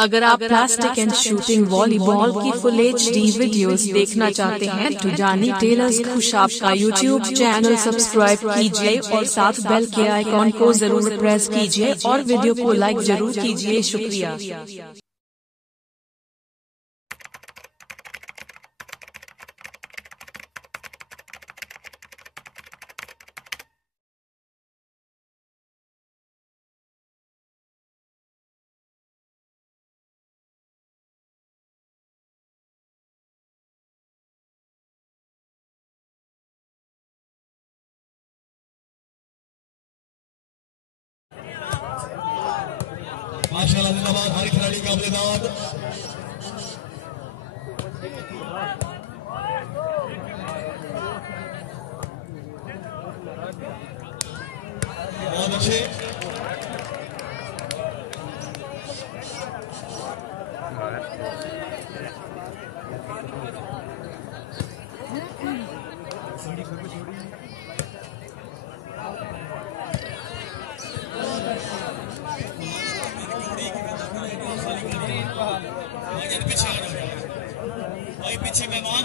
अगर आप plastic and shooting volleyball की फुल HD वीडियोस देखना चाहते हैं तो जानी टेलर्स खुशाब का यूट्यूब चैनल सब्सक्राइब कीजिए और साथ बेल के आइकॉन को जरूर प्रेस कीजिए और वीडियो को लाइक जरूर कीजिए। शुक्रिया। माशाल्लाह जिंदाबाद, हर खिलाड़ी का अभिनंदन। बहुत अच्छे पीछे मेहमान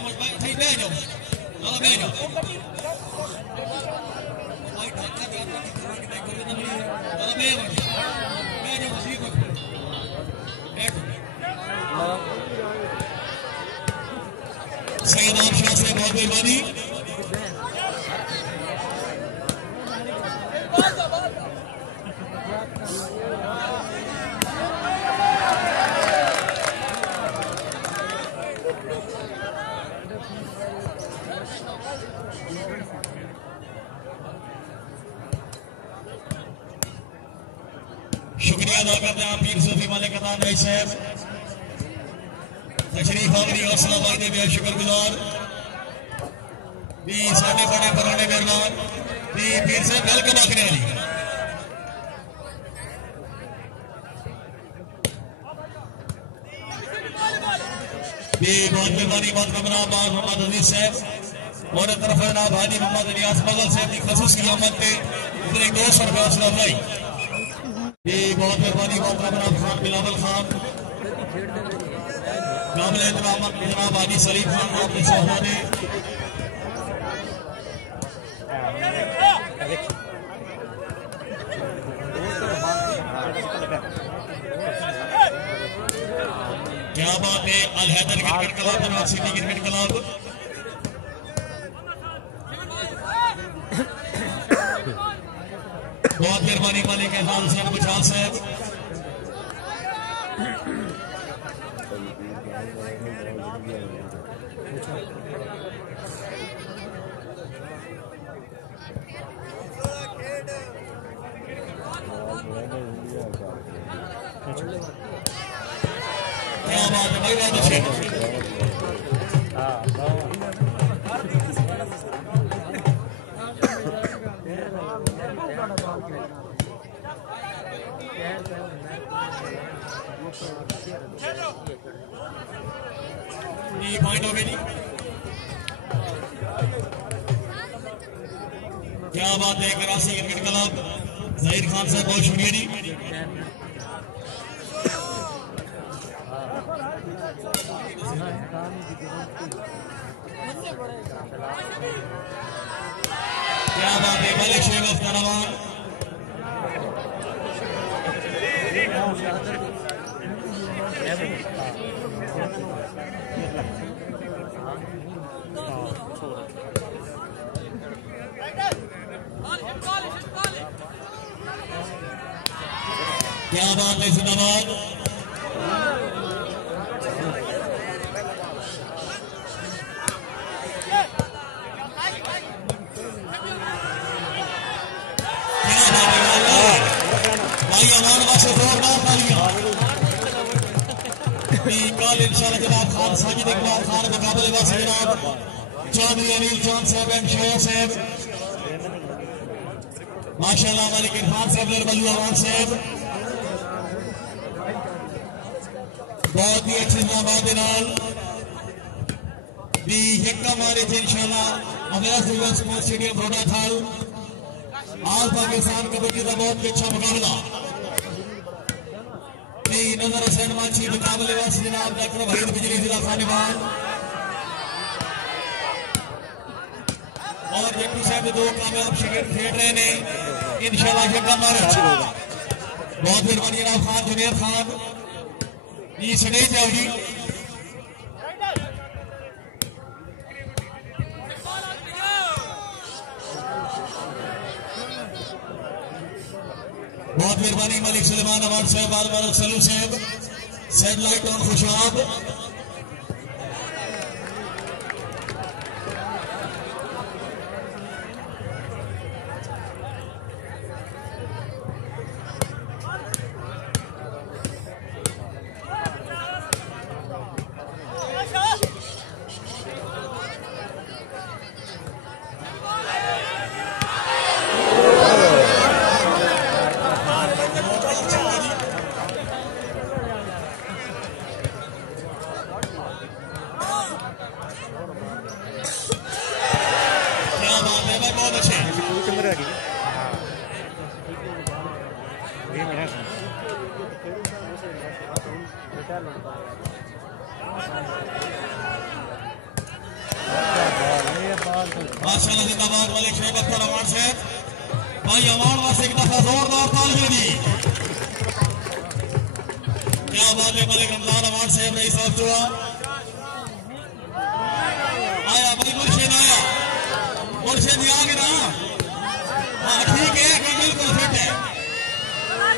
सैयद शाह से बहुत मेहरबानी। शुक्रिया अदा करते हैं पीर सूफी मालिक अतान भाई साहब, तशरीफ आवरी हौसला भाई ने बेहद शुक्रगुजार भी साढ़े बड़े पुराने मेहमान भी पीर साहब वेलकम आखने वाली भी बहुत मेहरबानी बहुत कमरा बाग मोहम्मद अजीज साहब और तरफ जनाब हाजी मोहम्मद नियाज मगल साहब की खसूस की आमद पे इतने 200 रुपये हौसला भाई जी बहुत मेहरबानी बहुत कमरा खान बिलावल खान काबिल एहतराम जनाब हाजी सलीम खान आपके शहजादे क्या बात है। अल हैदर क्रिकेट क्लब जनाब सिटी क्रिकेट क्लब बहुत मेहरबानी मालिक एहसान साहब गुजराल साहब क्या बात है भाई, बहुत अच्छे पॉइंट हो गई। क्या बात है कराची क्रिकेट क्लब जहीर खान साहब बहुत शुक्रिया जी। क्या बात है मलिक शेख अफ्ताराबाद क्या बात है जिंदाबाद। भाई अमान वासे जोरदार तालियां। कल इंशाल्लाह जनाब खान साजिद इकबाल खान मुकाबले वासे जनाब चौधरी अनिल चांद साहब एंड शेर साहब माशाल्लाह मालिक इरफान साहब नरबलू अमान साहब बहुत ही अच्छे जनाबाद नाल भी यक्का मारे थे इंशाल्लाह अमेरा स्पोर्ट्स स्टेडियम रोडा थाल आज पाकिस्तान कबड्डी का बहुत अच्छा मुकाबला जी नजर हुसैन माची मुकाबले वास जनाब डॉक्टर वहीद बिजली जिला खानिवाल और जेपी साहब दो कामयाब शिगिर्द खेल रहे ने इंशाल्लाह ये काम होगा। बहुत मेहरबानी जनाब खान जुनेर खान जी स्टेज जाओ जी। बहुत मेहरबानी मलिक सुलेमान अवार्ड साहब बार बार सलू साहब सैटेलाइट और खुशाब माशाल्लाह जिंदाबाद मलिक शोएब अख्तर अवार्ड साहब भाई अवार्ड वास्ते एक दफा जोरदार तालियां दी। क्या बात है मलिक रमजान अवार्ड साहब रईस साहब जो आया भाई मुर्शिद आया मुर्शिद आ गया ना। हाँ ठीक है बिल्कुल फिट है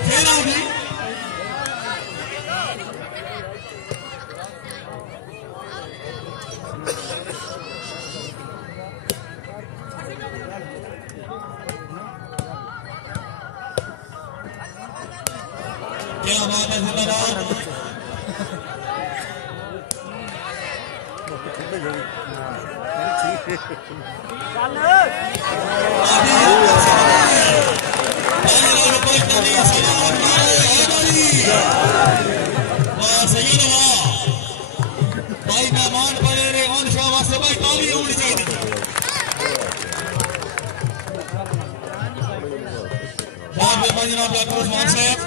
फिर आओ जी। क्या बात है जिंदाबाद। भाई मेहमान बने रहे ऑन शाह वास्ते भाई ताली होनी चाहिए। बहुत मेहरबानी जनाब डॉक्टर उस्मान साहब।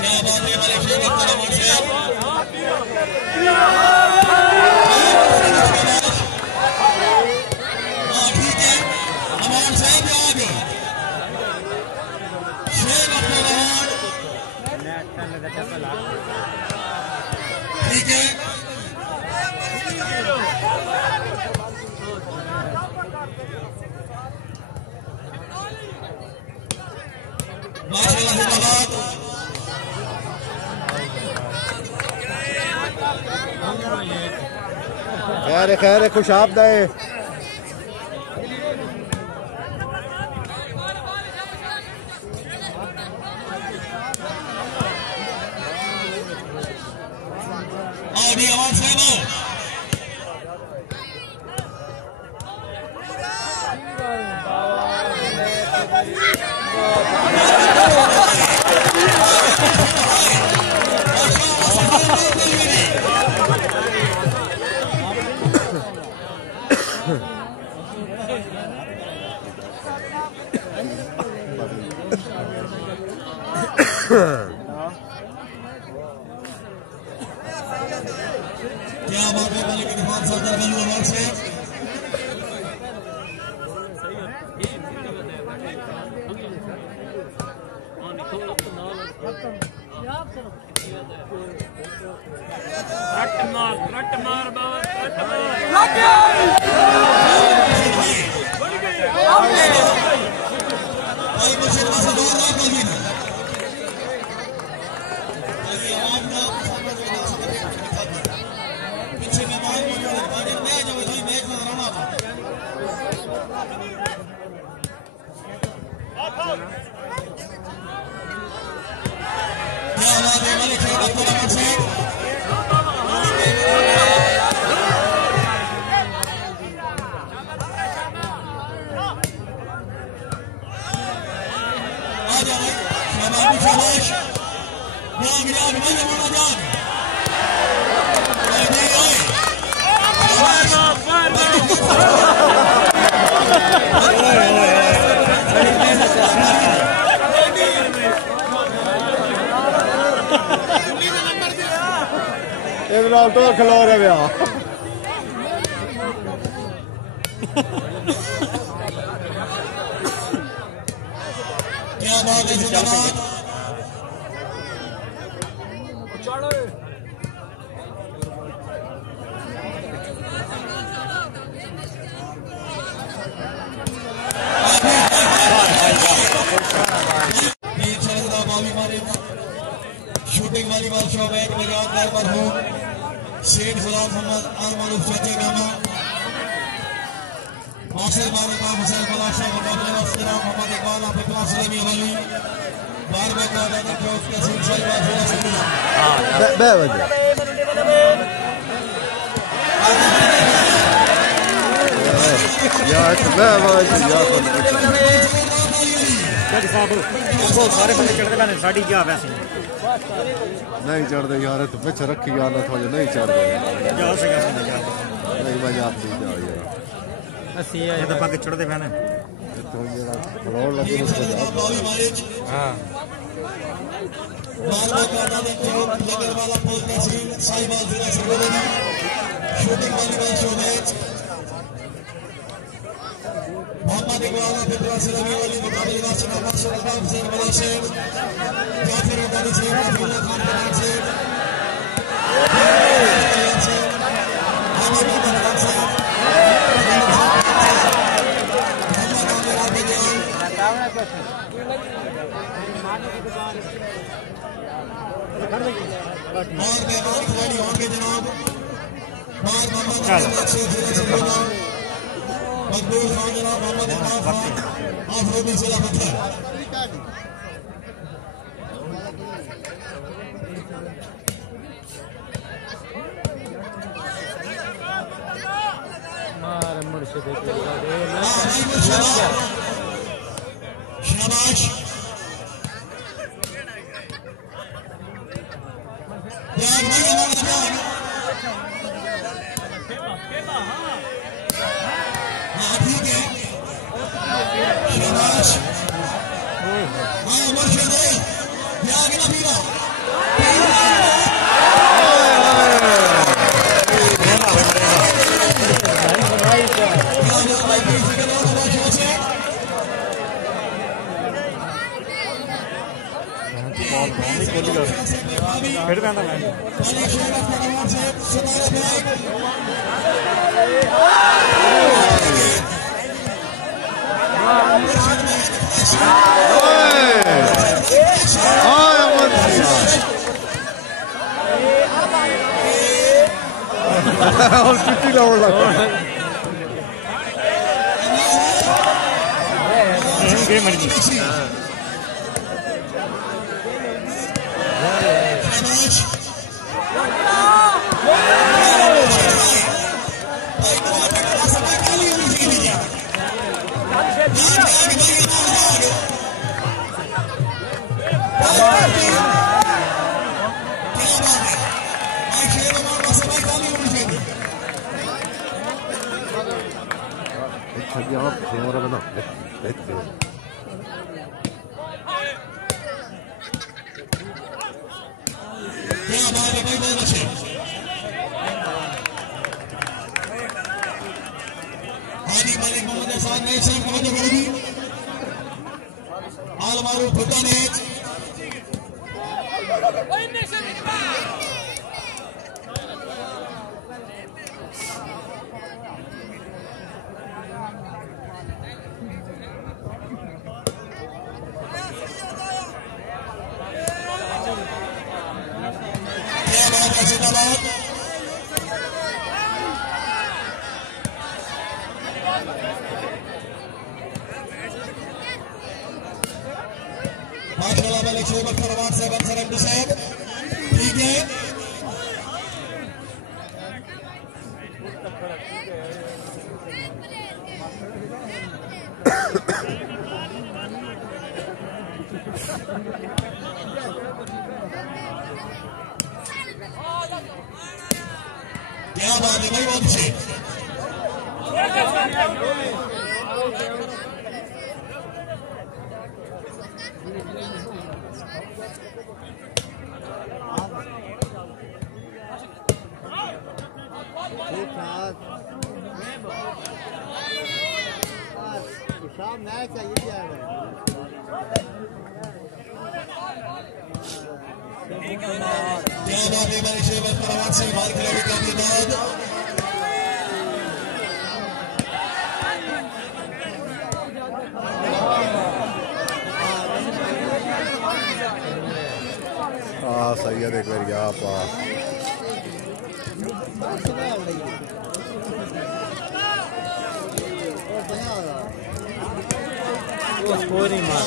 क्या बात है मलिक शोएब अख्तर अवार्ड साहब। हाँ ठीक है अवार्ड साहब याद शोएब अख्तर अवार्ड ठीक है। माशाल्लाह जिंदाबाद। खैर है खुश आप दाए ऑडी अवार्ड साहब क्या बात है मलिक इरफान सरदार बल्लू अवार्ड से रट मार बाबा क्या बात है मलिक शेख अब्दुल रहीम शेख आ जाओ शाबाश शाबाश जाग जाग मजे मुन्ना जाग तो खिलो रहे भैया क्या बात है जिंदाबाद शूटिंग वॉलीबॉल शो में एक मेजबान पर हूँ शेख गुलाम मोहम्मद आलमारूफ चाचा गामा नासिर बारका हुसैन बलाशा मुकाबले वास्ते मोहम्मद इकबाल आफिफा सलामी वाली बार बार का दादा के उसके सिलसिले में जोड़ा सुना बे वजह यार बे वजह यार साहब वो सारे बंदे चढ़ते पहले साड़ी क्या वैसे नहीं चढ़ते यार तो पीछे रखी यार ना थोड़ा नहीं चढ़ते जा सके नहीं भाई आप नहीं जाओ यार अस्सी है ये तो पग चढ़ते पहले तो ये फ्लोर लगे उसको हां मोहम्मद इकबाल आफिफा सलामी वाली मुकाबले वास्ते मोहम्मद सुल्तान हुसैन बलाशा जाफर अब्बासी से अब्दुल्ला खान खान से और मेहमान खिलाड़ी होंगे जनाब मकबूल खान जनाब मोहम्मद इकबाल खान आफरोदी जिला पत्थर शाबाश ठीक है शाबाश हाँ मुर्शिद आगे ना पीरा फिर मैं और कितनी लाउड लगा गेम मर्जी आलमारूफ भुट्टा ने माशाल्लाह मलिक शोबत फरमान साहब अंसर अब्दुल साहब ठीक है क्या बात है भाई बहुत अच्छे मैच चाहिए क्या बात है मलिक शोबत फरमान से बाहर खिलाड़ी का धन्यवाद सही है देख मेरी आप कोई नहीं मार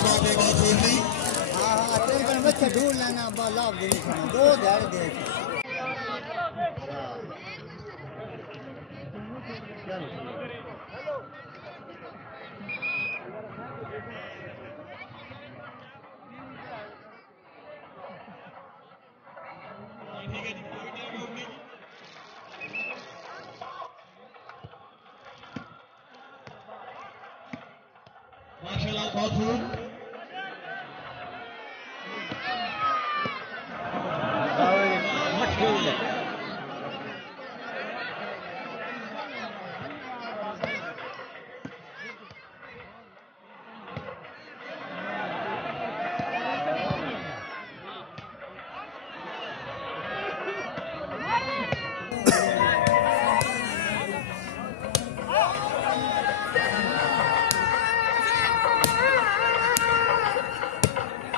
बच्चे ढूंढ लेना लाभ देने दो ध्यान दे माशाल्लाह बहुत खूब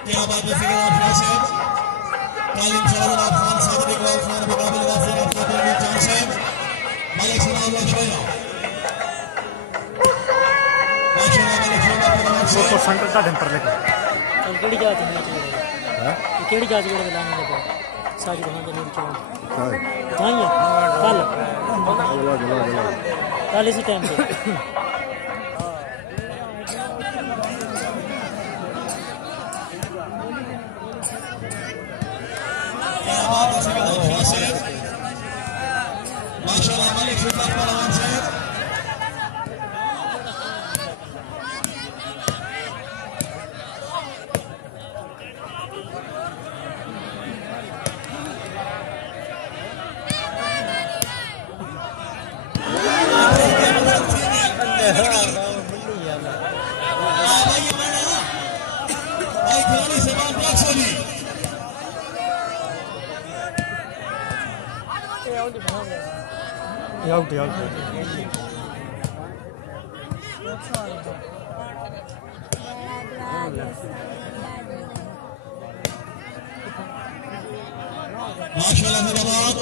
क्या बात है फिगर साहब तालिम शहजाद खान साहब इकबाल खान मुकाबले वाफिर अफसर जान साहब मलिक सलामुल्लाह शोया माशाल्लाह मलिक शोया तो सेंटर का ढंपर लेकर केड़ी जात है हां केड़ी जात के लाने लगा साजी वहां के नीचे हां कल इसी टाइम पे माशाल्लाह मलिक शोया फरमान साहब भाई खिलाड़ी से बात सोनी आउट माशाल्लाह जिंदाबाद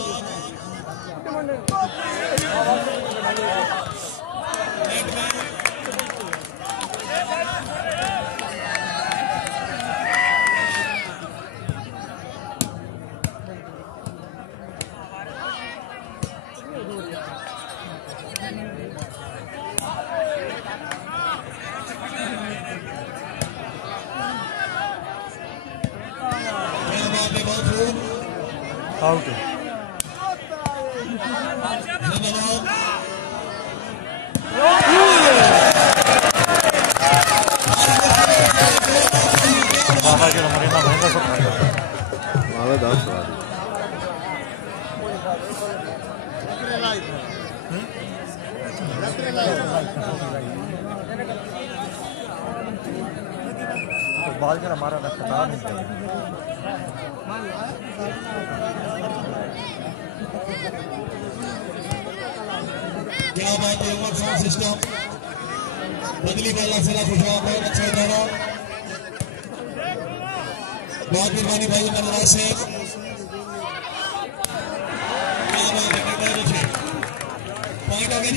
आउट बाल कर हमारा खतरा नहीं क्या बात है उमर साउंड सिस्टम बदली वाला सला खुशा बहुत अच्छा उतारा बहुत मेहरबानी भाई मनोज से क्या बात है बहुत अच्छे पॉइंट आ गई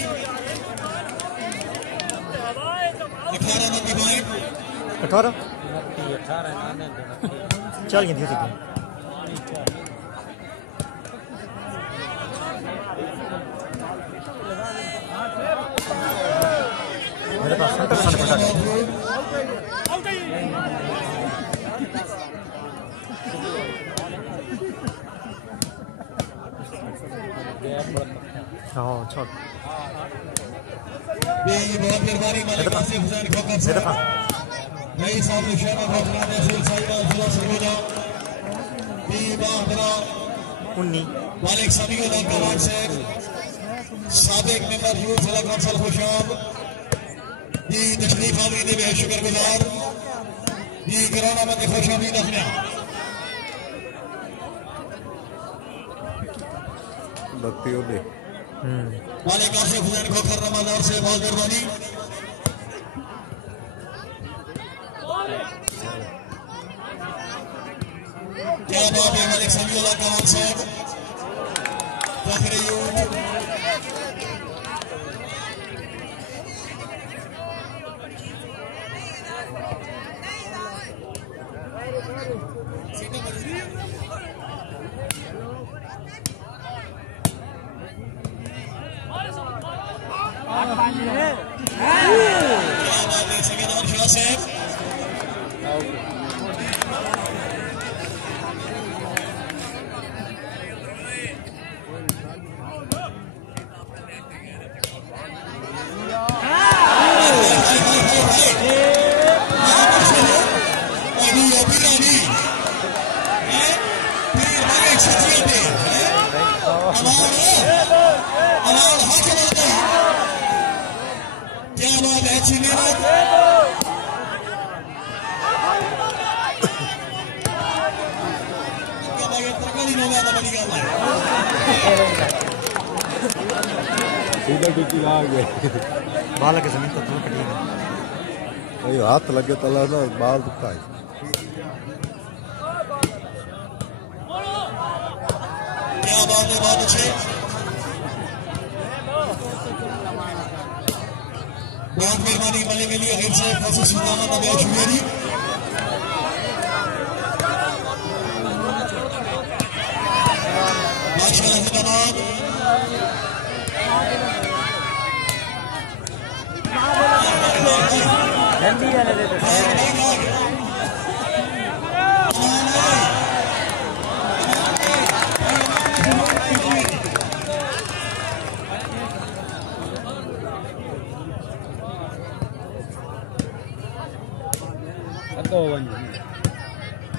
18 नंबर की पॉइंट 18 चल गई थी मेरे पास सेंटर सन पड़ा हाँ छोड़ बहुत मेहरबानी मालिक आसिफ हुसैन खोकर साहब नई साहब निशाना खोखरा रसूल साहिबा जिला सरगोजा बी बाहरा उन्नी मालिक समीउल्लाह कमाल से साबिक मेंबर यूथ जिला कौंसिल खुशाब जी तशरीफ आवरी दे बेहद शुक्रगुजार जी गिराना मत खुशाबी रखना बत्ती होने मालिक आसिफ हुसैन खोखर रमादार से बहुत मेहरबानी क्या बात है मालिक समीउल्लाह कमाल साहब फखरे यूथ क्या बात है अच्छी मेहनत बाल के जमीन पर कटी हाथ लगे तला ना बाल दुखता है क्या बात है बहुत अच्छे बहुत मेहरबानी बने के लिए हेड साहब फसल सुल्ताना तबिया शुमेरी माशाअल्लाह जिंदाबाद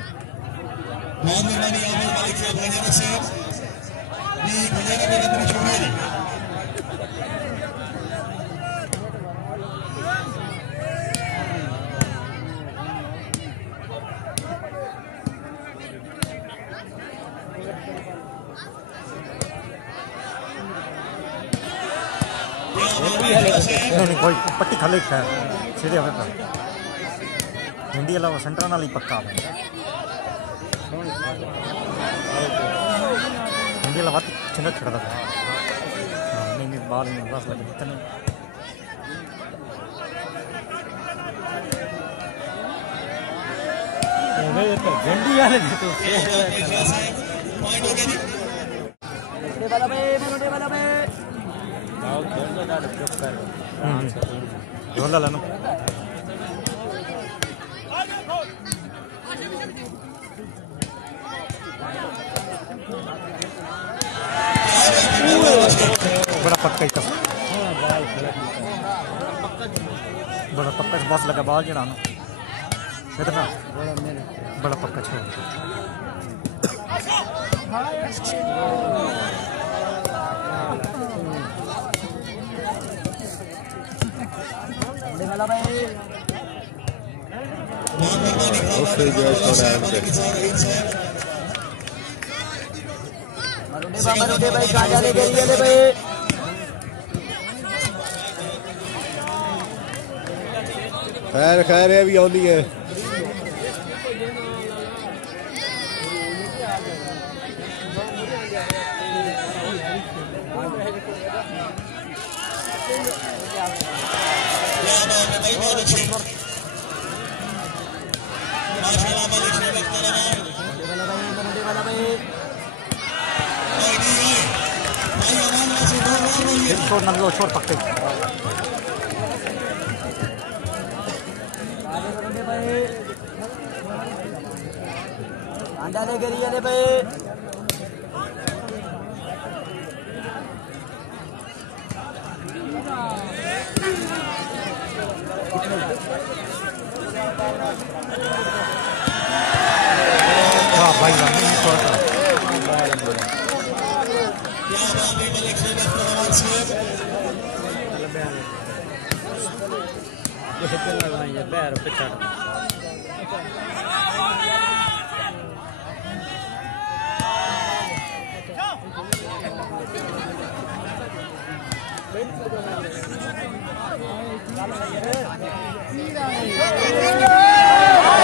बहुत मेहरबानी आमिर मालिक साहब खजाना साहब जी खजाना में अंदर शुमेरी नहीं कोई पट्टी खाली है सीधे हमें पर हिंदी अलावा सेंटर नाल ही पक्का हिंदी अलावा चिन्ह छड़ा था नहीं बाल नहीं बस लगे इतने झंडी वाले तो ढोला लाना बड़ा पक्का ही बड़ा पक्का बस लगा बाल जड़ा ना इतना बड़ा पक्का छोड़ उससे जो है थोड़ा खैर खैर ये भी आती है बहुत अच्छी छोड़ ना लो छोड़ पक्के अंडा लेके रिया ने भाई हाँ भाई नहीं छोड़ता पैर पिछड़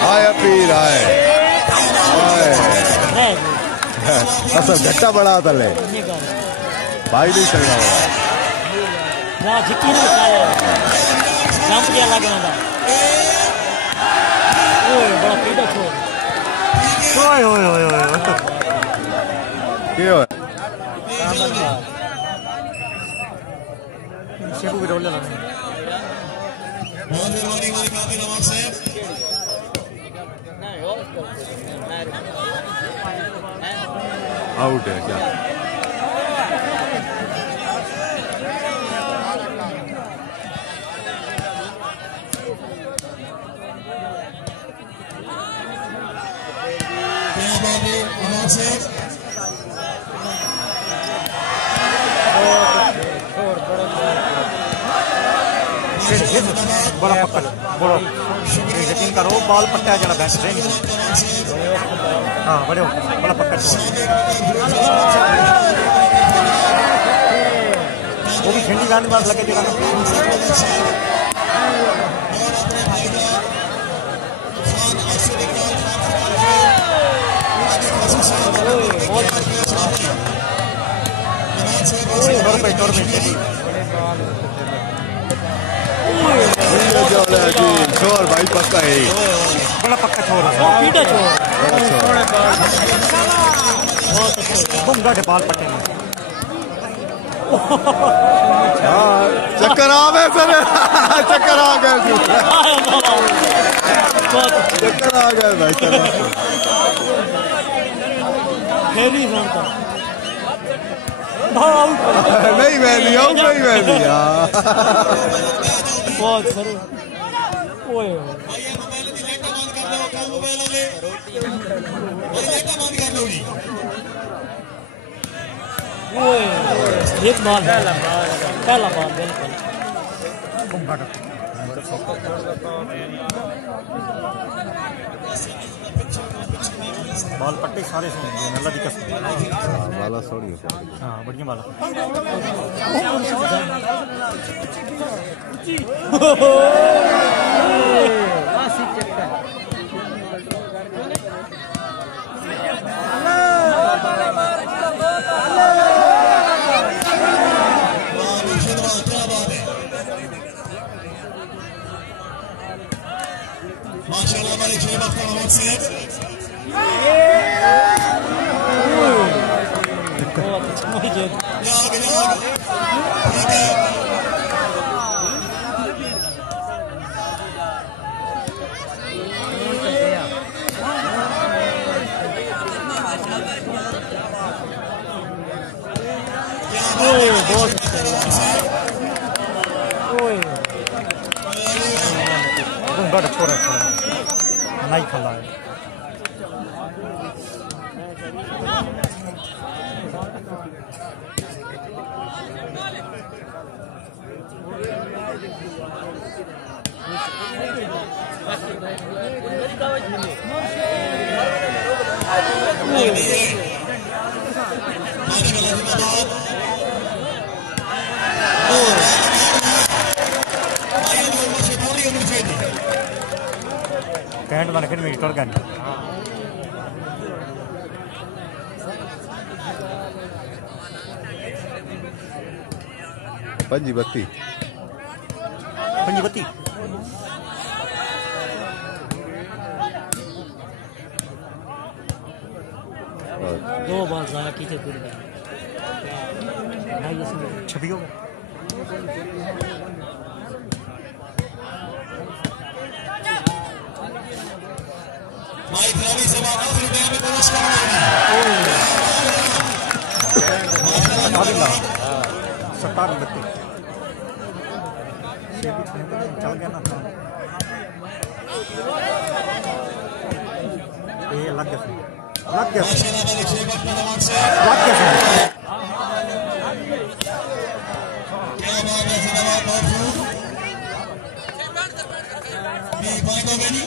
आया पीर आए असल घट्टा बड़ा था ले भाई नहीं चल रहा ना जिक्की ना चला जंप किया लगा ना ओए बड़ा पीड़ा छोड़ ओए ओए ओए ओए क्यों शेबू भी रोल लगा आउट है क्या बड़ा पकड़ बड़ा यकीन करो बॉल पट्टा जरा बैंक से हाँ बड़े बड़ा पकड़ वो भी खेली गाने बात लगे जरा तौर पे छोर भाई पक्का है बड़ा पक्का छोर है तुम गाड़े बाल पट्टे में चक्कर आ गए सर चक्कर आ गए चक्कर आ गए भाई नहीं मैं लिया नहीं मैं लिया बहुत सर ओए ओए एक बॉल पहला बॉल बिल्कुल बाल पट्टे सारे से अल्लाह की कसम वाला सॉरी हाँ बढ़िया बाल माशाल्लाह हमारे शहबाज का मोहम्मद से छोड़ा नहीं खला है कैंड बन फिर मीटर गन पंजी बत्ती दो बॉल ज़्यादा की थे पूरी 26 हो गए माइक रवि से वापस रुपये में पुरस्कार सरकार बत्ती चल गया ना ये लग गया क्या बात है जिंदाबाद महफूज पॉइंट हो गई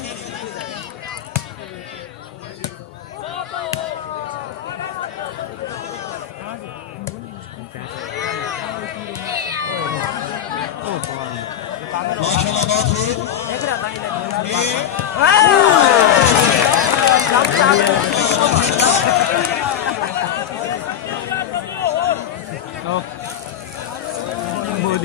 माशाल्लाह महफूज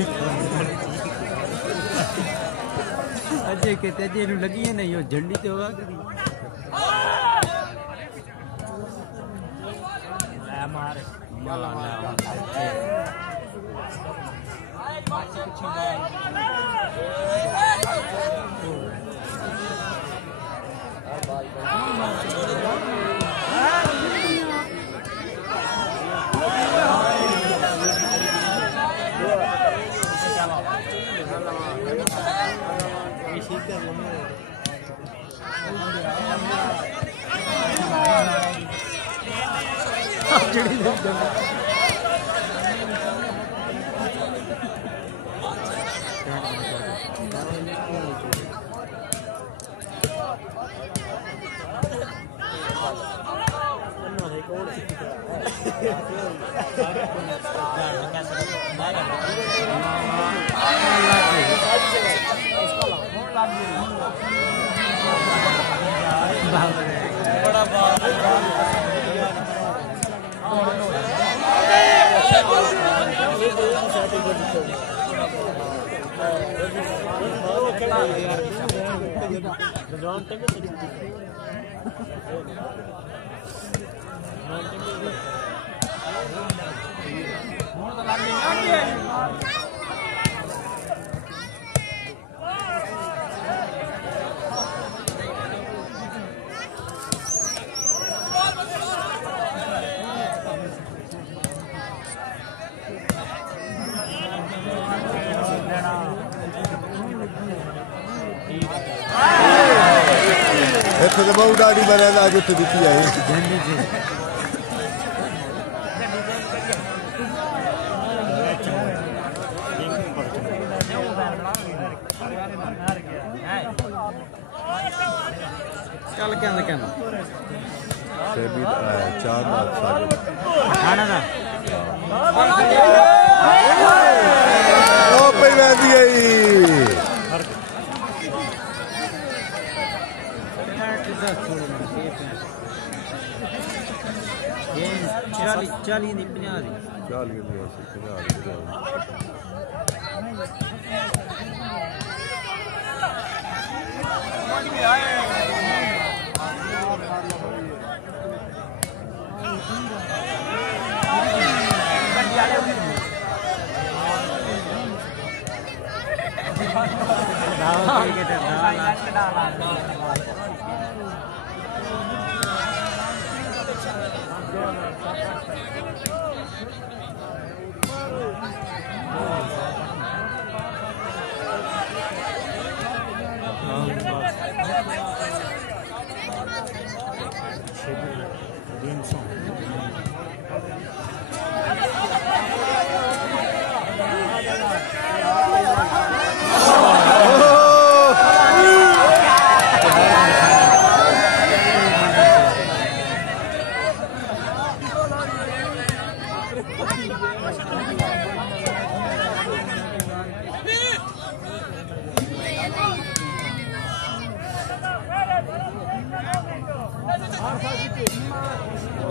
अजय कहते अजय नु लगी है नहीं हो झंडी तो होगा कभी मार इतने तो बहुत गाड़ी बना आज उठ दी है चल क्या कहना चार खाना ना चाली नहीं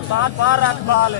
7 बार रख बाल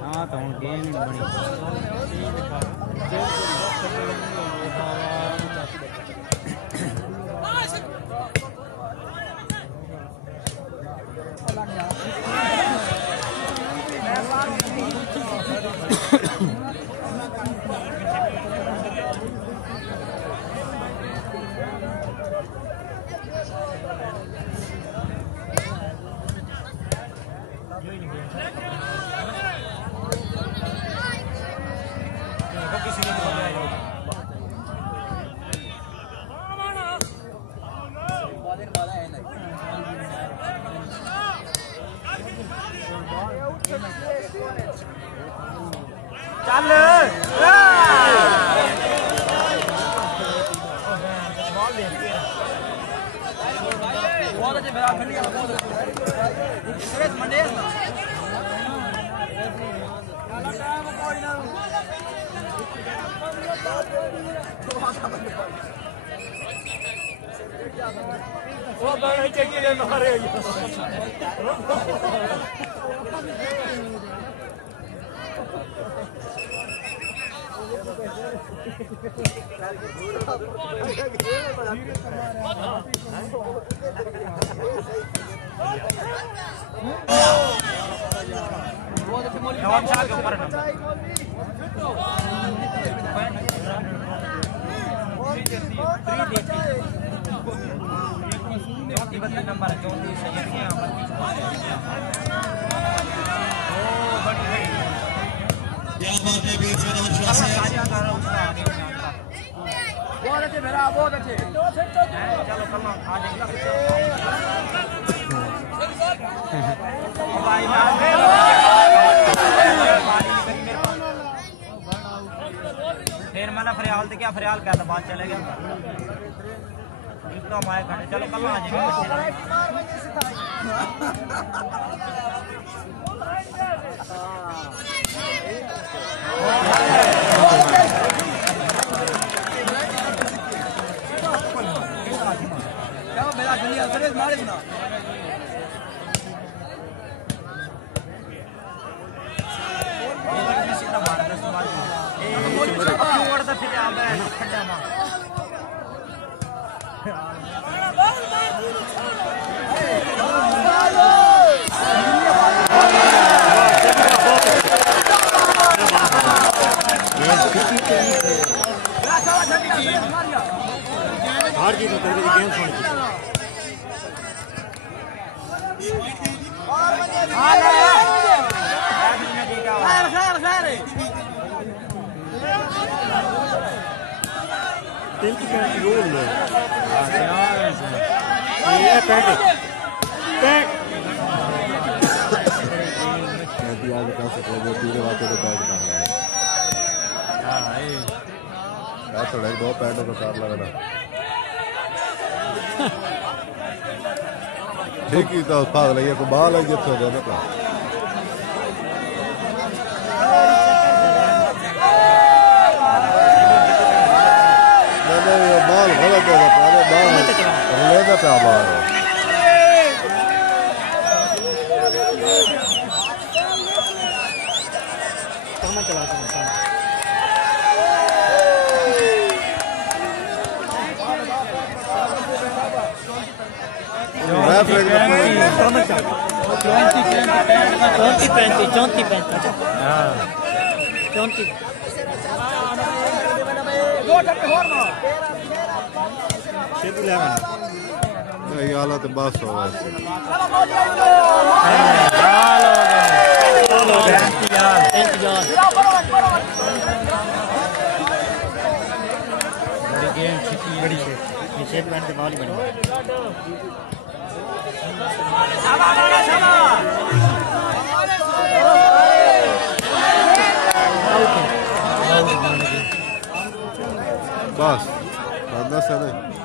हाँ तो हम गेम ही बनी फिर मैंने फरियाल तो क्या फरियाल कहता बात चले गया तो हमारे घर चलो कल आ थोड़ा दो पैंटों का कार लगना ठीक ही तो भाग लगे को बाल है जित हो गया ना क्या मारो कहाँ चला सकते हैं चौंती नहीं हालत बस हो बड़ी गेम बड़ी शेप बैंड के माल ही बनी बस बंदा से नहीं